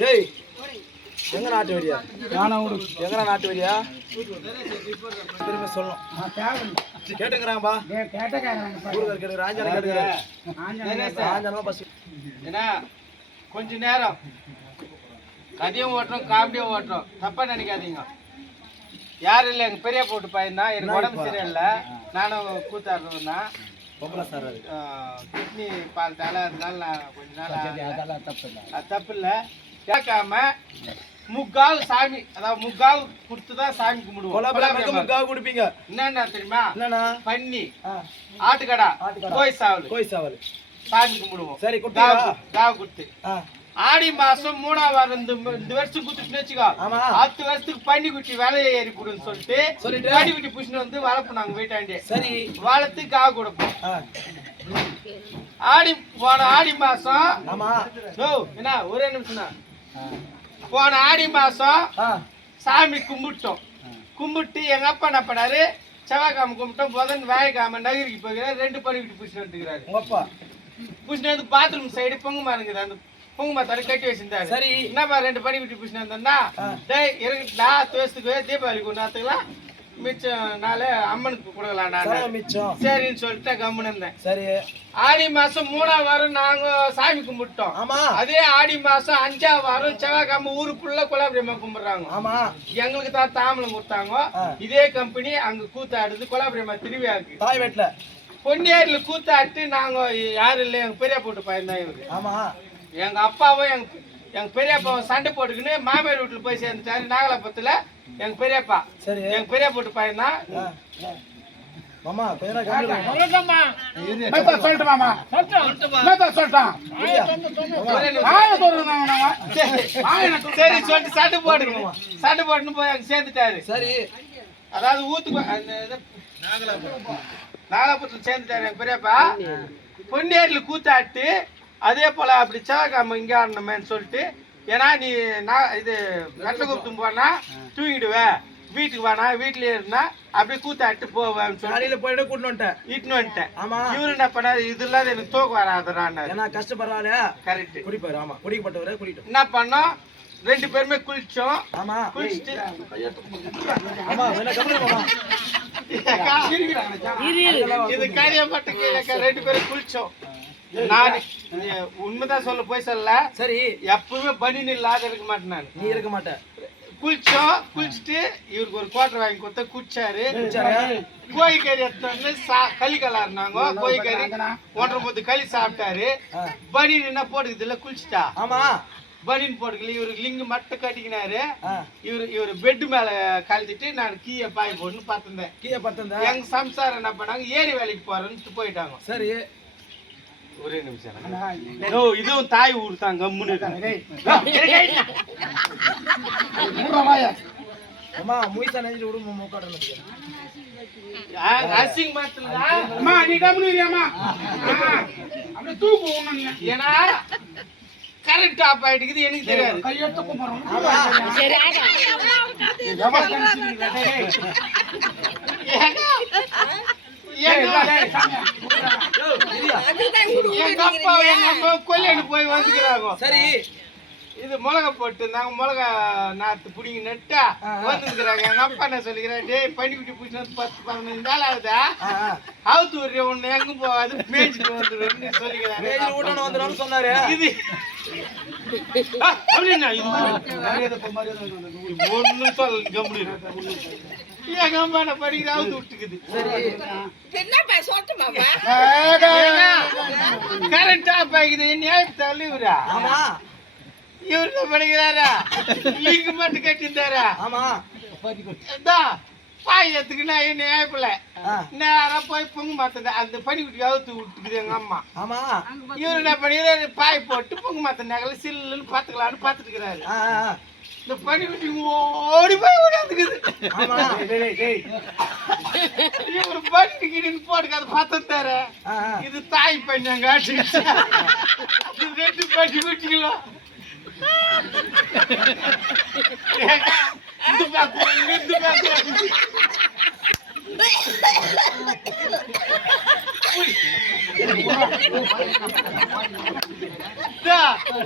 டேய் எங்க நாட்டு வரியா? எங்க நாட்டு வரியா? திரும்ப சொல்லணும். கேட்டுக்கிறாங்கப்பா. ஊருக்கு கேட்டு ராஜான கேட்டுக்கிறாங்க. பஸ் ஏன்னா கொஞ்ச நேரம் கதையும் ஓட்டுறோம் காமெடியும் ஓட்டுறோம், தப்பா நினைக்காதீங்க. யாரும் இல்லை, எங்க பெரிய போட்டு பையன் தான். எனக்கு உடம்பு சரியில்லை, நானும் கூத்தாடுறேன் தான். கிட்னி பால் தலை இருந்தாலும் நான் கொஞ்ச நாள் தப்பு இல்லை. கேட்காம முக்காவு சாமி, அதாவது முக்காவு கொடுத்துதான் சாமி கும்பிடுவோம். முக்காவு கொடுப்பீங்க. என்னன்னா தெரியுமா? என்னன்னா பன்னி, ஆட்டுக்கடா, கோய் சாவல் சாமி கும்பிடுவோம். சரி, காவு கொடுத்து ஆடி மாசம் 3ஆம் வாரம் இந்த வருஷம் குத்துட்டு வச்சுக்கோ, 10 வருஷத்துக்கு பன்னி குட்டி வேலையை ஏறி போடுன்னு சொல்லிட்டு பன்னி குட்டி புஷ்ணு வந்து வளர்ப்போம் நாங்க வீட்டாண்டி. சரி, வளர்த்து காவு கொடுப்போம். போன ஆடி மாசம் என்ன ஒரே நிமிஷம் தான், போன ஆடி மாசம் சாமி கும்பிட்டோம். கும்பிட்டு எங்க அப்பா என்ன பண்ணாரு, செவ்வாய்க்காம கும்பிட்டோம். புதன் வாய்க்காம நகருக்கு போகிறாரு. 2 பன்னி குட்டி புஷ்ணு வந்துக்கிறாரு. புஷ்ணு வந்து பாத்ரூம் சைடு பொங்குமா இருக்குது, அந்த பொங்குமா தர கட்டி வச்சிருந்தாரு. சரி, என்னப்பா 2 பன்னி குட்டி புஷ்ணு வந்தா டேய் இருக்குடா, துவசத்துக்கு தீபாவளிக்கு ஒன்றாத்துக்கலாம், மிச்சம் நாளே அம்மனுக்கு கொடுக்கலாம்டா மிச்சம். சரின்னு சொல்லிட்டு கம்முன்னு இருந்தேன். சரி, ஆடி மாசம் 3ஆம் வாரம் நாங்க சாமி கும்பிட்டோம். ஆமா, அதே ஆடி மாசம் 5ஆம் வாரம் செவ்வாய்க்கிழமை ஊருக்குள்ள கொலாபரியமா கும்பிடுறாங்க. ஆமா, எங்களுக்கு தான் தாம்பலம் கொடுத்தாங்க. இதே கம்பெனி அங்க கூத்தாடுது, கொலாபரியமா திருவிழாக்கு தாய் வீட்டுல பொன்னியாரில கூத்தாட்டு. நாங்க யாரும் இல்லை, எங்க பெரிய போட்டு பையன் தான் இவரு. ஆமா, எங்க அப்பாவும் எங்க பெரியப்பாவும் சண்டை போட்டுக்கின்னு மாமியார் வீட்டுல போய் சேர்ந்துட்டாரு நாகலாபுரத்துல. எங்க பெரியப்பா, சரி, எங்க பெரிய போட்டு பையன் தான். மாமா சரி சொல்லிட்டு சண்டை போட்டுன்னு போய் அங்க சேர்ந்துட்டாரு. சரி, அதாவது ஊத்துக்கு நாகலாபுரத்துல சேர்ந்துட்டாரு எங்க பெரியப்பா. பொன்னேரில கூத்தாட்டு அதே போல அப்படி செவ்வாய்க்காம இங்க ஆடணுமேன்னு சொல்லிட்டு, ஏன்னா நீ இது கட்ட குப்தும் போனா தூங்கிடுவேன், வீட்டுக்கு வானா வீட்டுல இருந்தா அப்படியே கூத்தாட்டு போவேன் சொல்லி போயிட்டு கூட்டு வந்துட்டேன். ஆமா, இவரு என்ன பண்ணாரு, இது இல்லாத எனக்கு தூக்கம் வராதுறான்னு. ஏன்னா கஷ்டப்படுறாரு. கரெக்ட், குடிப்பாரு. ஆமா, குடிக்கப்பட்டவரே குடிக்கிட்டோம். என்ன பண்ணோம், 2 பேருமே குளிச்சோம். ஆமா, குளிச்சுட்டு இது காரியப்பட்ட கீழே 2 பேரும் குளிச்சோம். நான் உண்மைதான் சொல்ல, போய் சொல்ல. சரி, எப்பவுமே பனின்னு இல்லாத இருக்க மாட்டேன் நான். நீ இருக்க மாட்டேன். குளிச்சோம். குளிச்சுட்டு இவருக்கு ஒரு குவார்டர் வாங்கி கொடுத்த குடிச்சாரு. கோழிக்கறி எடுத்தோன்னு களி கலாருனாங்க. கோழிக்கறி 1.5 முத்து களி சாப்பிட்டாரு. பனின் என்ன போட்டுக்குது இல்ல, குளிச்சுட்டா. ஆமா, பனின் போட்டுக்கல. இவருக்கு லிங்கு மட்டும் கட்டிக்கினாரு. இவரு பெட் மேல கழட்டிட்டு நான் கீழே பாய் போட்டுன்னு பார்த்திருந்தேன். எங்க சம்சாரம் என்ன பண்ணாங்க, ஏரி வேலைக்கு போறேன்னு போயிட்டாங்க. சரி, ஒரே நிமிஷம். இதுவும் தாய் ஊர் தான், கம்முன்னு அசிங் மாத்தல நீ கம்முன்னு. ஏன்னா கரண்ட் ஆஃப் ஆயிட்டுக்குது, எனக்கு தெரியாது. எங்க அப்பா கொல்லிட்டு போய் வந்துக்கிறாங்க. சரி, இது மிளகா போட்டு நாங்க மிளகா நாத்து பிடிங்கி நட்டா வந்துக்கிறாங்க. எங்க அப்பா என்ன சொல்லிக்கிறேன், டேய் பனிக்குட்டி பிடிச்சி 10-15 நாள் ஆகுதா, அவுத்து வர்ற ஒண்ணு எங்க போகாது, மேய்ச்சிட்டு வந்துடுன்னு சொல்லிக்கிறாங்க. சொன்னாரு இது அப்படின்னா ஒன்னும் சொல்ல கம்பெனி எங்க அம்மா என்ன படிக்கிற அவுத்து விட்டுக்குது. கரண்ட் ஆஃப் ஆகிக்குது, நியாயத்தால் இவரா இவரு படிக்கிறாரா, லிங்க் மட்டும் கட்டிருந்தாரா. ஆமா, பாய் எடுத்துக்கினா என்ன ஏப்பில நேரம் போய் பொங்கு மாத்த அந்த பனிக்குட்டி அவுத்து விட்டுக்குது எங்க அம்மா. ஆமா, இவரு என்ன பண்ணிக்கிறாரு, பாய் போட்டு பொங்கு மாத்த நகல சில்லுன்னு பாத்துக்கலான்னு பாத்துட்டுக்கிறாரு. இந்த பனிக்குட்டி ஓடி போய் ஓடியாந்துக்குது. இவரு பனிக்குட்டின்னு போட்டுக்காது பார்த்தாரு. இது தாய் பையன் காட்டு, இது 2 பனிக்குட்டிகளும்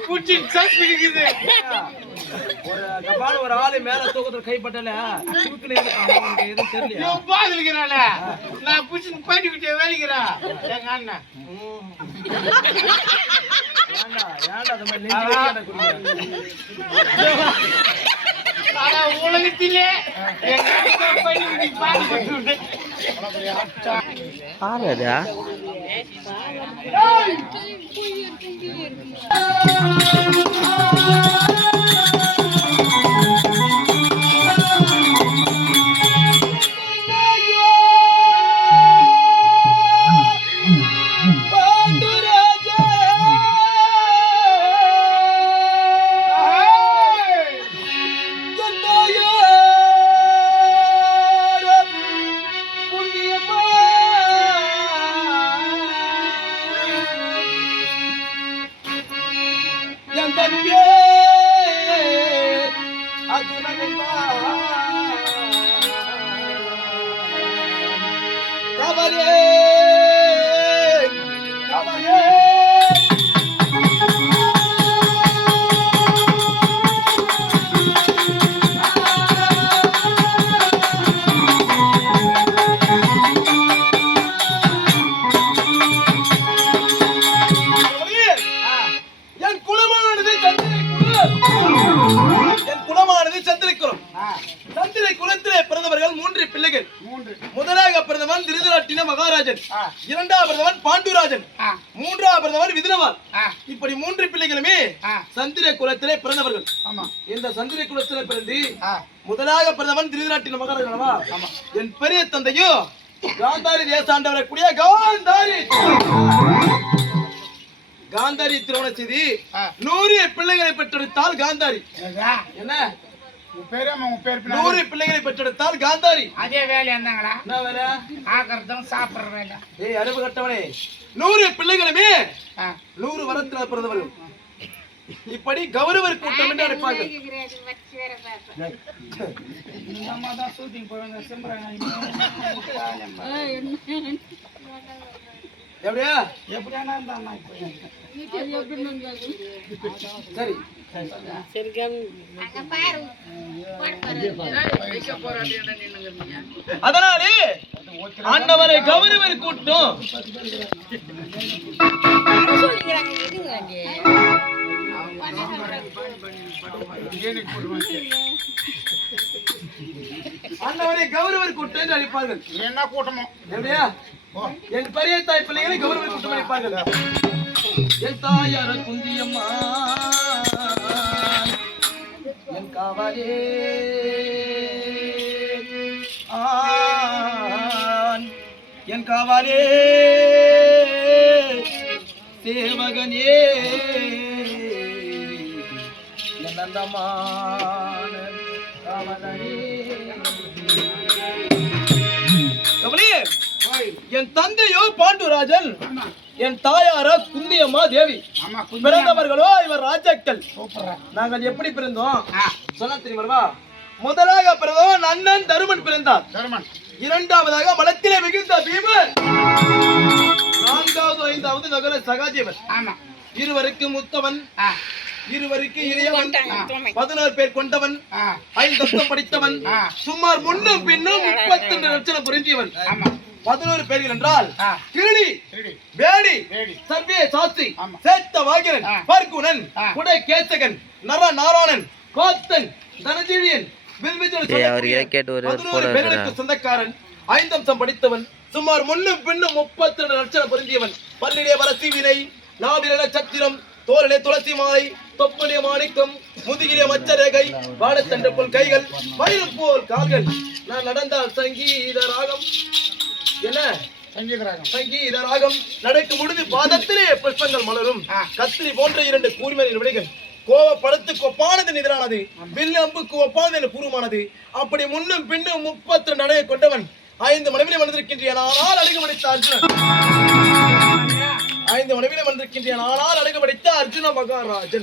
குச்சி பிடிக்குது. ஒரு ஆளு மேல தூக்கத்துல கைப்பட்டல எதுவும் தெரியல. பாத்துக்கிறான நான் குச்சி பண்ணிக்கிட்டே வேலைக்கிறா எங்க அண்ணன். உலகத்திலே முதலாக பிறந்தவன் திருதராட்டின மகாராஜன், இரண்டாவது பிறந்தவன் பாண்டுராஜன், மூன்றாவது பிறந்தவன் விதிரவான். இப்படி மூன்று பிள்ளைகளுமே சந்திர குலத்திலே பிறந்தவர்கள். இந்த சந்திர குலத்திலே பிறந்து முதலாக பிறந்தவன் திருதராட்டின மகாராஜன். என் பெரிய தந்தையும் காந்தாரி தேசாண்டவரை கூடிய காந்தாரி திருமணம் செய்து 100 பிள்ளைகளை பெற்றெடுத்தால் காந்தாரி. என்ன 100 பிள்ளைகளை பெற்றெடுத்தால் காந்தாரி. அதே வேலை இருந்தாங்களா? என்ன வேலை? ஆக்கிறதும் சாப்பிடுற வேலை. ஏய் அறிவு கட்டவனே, 100 பிள்ளைகளுமே 100 வரத்தினால் பிறந்தவர்கள். இப்படி கௌரவர் கூட்டம் என்று அழைப்பார்கள். எப்படியா? சரி அதனாலே ஆண்டவரை கௌரவர் கூட்டம் ஆண்டவரை கௌரவர் கூட்டம் என்று அழைப்பார்கள். என்ன கூட்டமோ? எப்படியா? என் பெரிய தாய் பிள்ளைகளை கௌரவர் கூட்டம் அழைப்பார்கள். என் தாயார குந்தியம்மா என் காவலே என் காவலே சேவகனே என் நந்தமான காவலனே. என் தந்தையோ பாண்டுராஜன், என் தாயாரோ குந்தியம்மா தேவி. பிறந்தவர்களோ இவர் ராஜாக்கள். நாங்கள் எப்படி பிறந்தோம் சொன்ன தெரியுமா? முதலாக பிறந்தவன் அண்ணன் தருமன் பிறந்தார். இரண்டாவதாக மலத்திலே மிகுந்த பீமன். நான்காவது ஐந்தாவது நகர சகாதேவன். இருவருக்கு முத்தவன், இருவருக்கு இளையவன், 11 பேர் கொண்டவன், 5 தத்துவம் படித்தவன், சுமார் முன்னும் பின்னும் 32 லட்சம் புரிஞ்சியவன். 11 பேர்கள் என்றால் கிருணி, வேடி, சர்வே சாஸ்திரி, சேத்த வாகிரன், பர்குணன், குடை கேசகன், நர நாராயணன், கோத்தன், தனஜீவியன், சொந்தக்காரன், 5 அம்சம் படித்தவன், சுமார் முன்னும் பின்னும் 32 லட்சம் பொருந்தியவன். பல்லிலே வரசி வினை, நாவிலே சத்திரம், தோலிலே துளசி மாலை, தொப்பலிய மாணிக்கம், முதுகிலே மச்ச ரேகை, வாடத்தண்டு போல் கைகள், மயில் போல் கால்கள். நான் நடந்தால் சங்கீத ராகம், என்ன சங்கீத ராகம் நடக்கும் பொழுது பாதத்திலே புஷ்பங்கள் மலரும். கத்திரி போன்ற 2 கூர்மையின் விடைகள், கோவப்படத்து கொப்பானது எதிரானது, வில் அம்புக்கு ஒப்பானது என பூர்வமானது. அப்படி முன்னும் பின்னும் 32 நடையை கொண்டவன். 5 மனைவிலே வந்திருக்கின்றேன் ஆனால் அழகு படித்த அர்ஜுனன். 5 மனைவிலே வந்திருக்கின்றேன் ஆனால் அழகு படித்த அர்ஜுன மகாராஜன்.